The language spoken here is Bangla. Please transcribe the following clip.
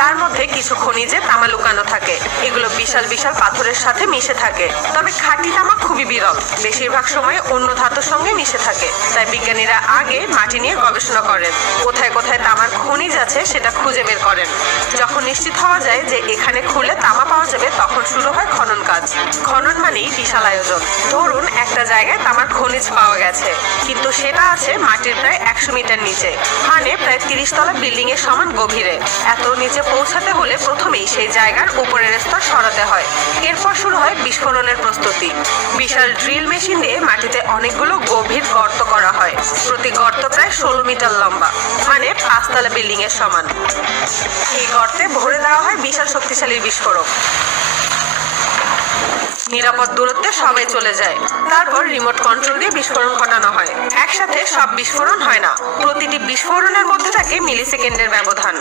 যার মধ্যে কিছু খনিজে তামা লুকানো থাকে। এগুলো বিশাল বিশাল পাথরের সাথে মিশে থাকে। তবে খাঁটি তামা খুবই বিরল। বেশিরভাগ সময় অন্য ধাতুর সঙ্গে মিশে থাকে। তাই বিজ্ঞানীরা আগে মাটি নিয়ে গবেষণা করেন। কোথায় কোথায় তামার খনিজ আছে সেটা খুঁজে বের করেন। যখন নিশ্চিত হওয়া যায় যে এখানে খুলে তামা পাওয়া যাবে, তখন শুরু হয় খনন কাজ। খনন মানেই বিশাল আয়োজন। ধরুন একটা জায়গায় তামার খনিজ পাওয়া গেছে। কিন্তু সেটা আছে মাটির প্রায় একশো মিটার নিচে। মানে প্রায় তিরিশ তলা বিল্ডিং এর সমান গভীরে। এত নিচে পৌঁছাতে হলে প্রথমেই সেই জায়গার উপরের স্তর সরাতে হয়। এরপর শুরু হয় বিস্ফোরণের প্রস্তুতি। বিশাল ড্রিল মেশিন দিয়ে মাটিতে অনেকগুলো গভীর গর্ত করা হয়। প্রতি গর্ত প্রায় ষোলো মিটার লম্বা। মানে পাঁচতলা বিল্ডিং এর সমান। এই গর্তে ভরে দেওয়া হয় বিশাল শক্তিশালী বিস্ফোরক। নিরাপদ দূরত্বে সবাই চলে যায়। তারপর রিমোট কন্ট্রোল দিয়ে বিস্ফোরণ ঘটানো হয়। একসাথে সব বিস্ফোরণ হয় না। প্রতিটি বিস্ফোরণের মধ্যে থাকে মিলি সেকেন্ডের ব্যবধান।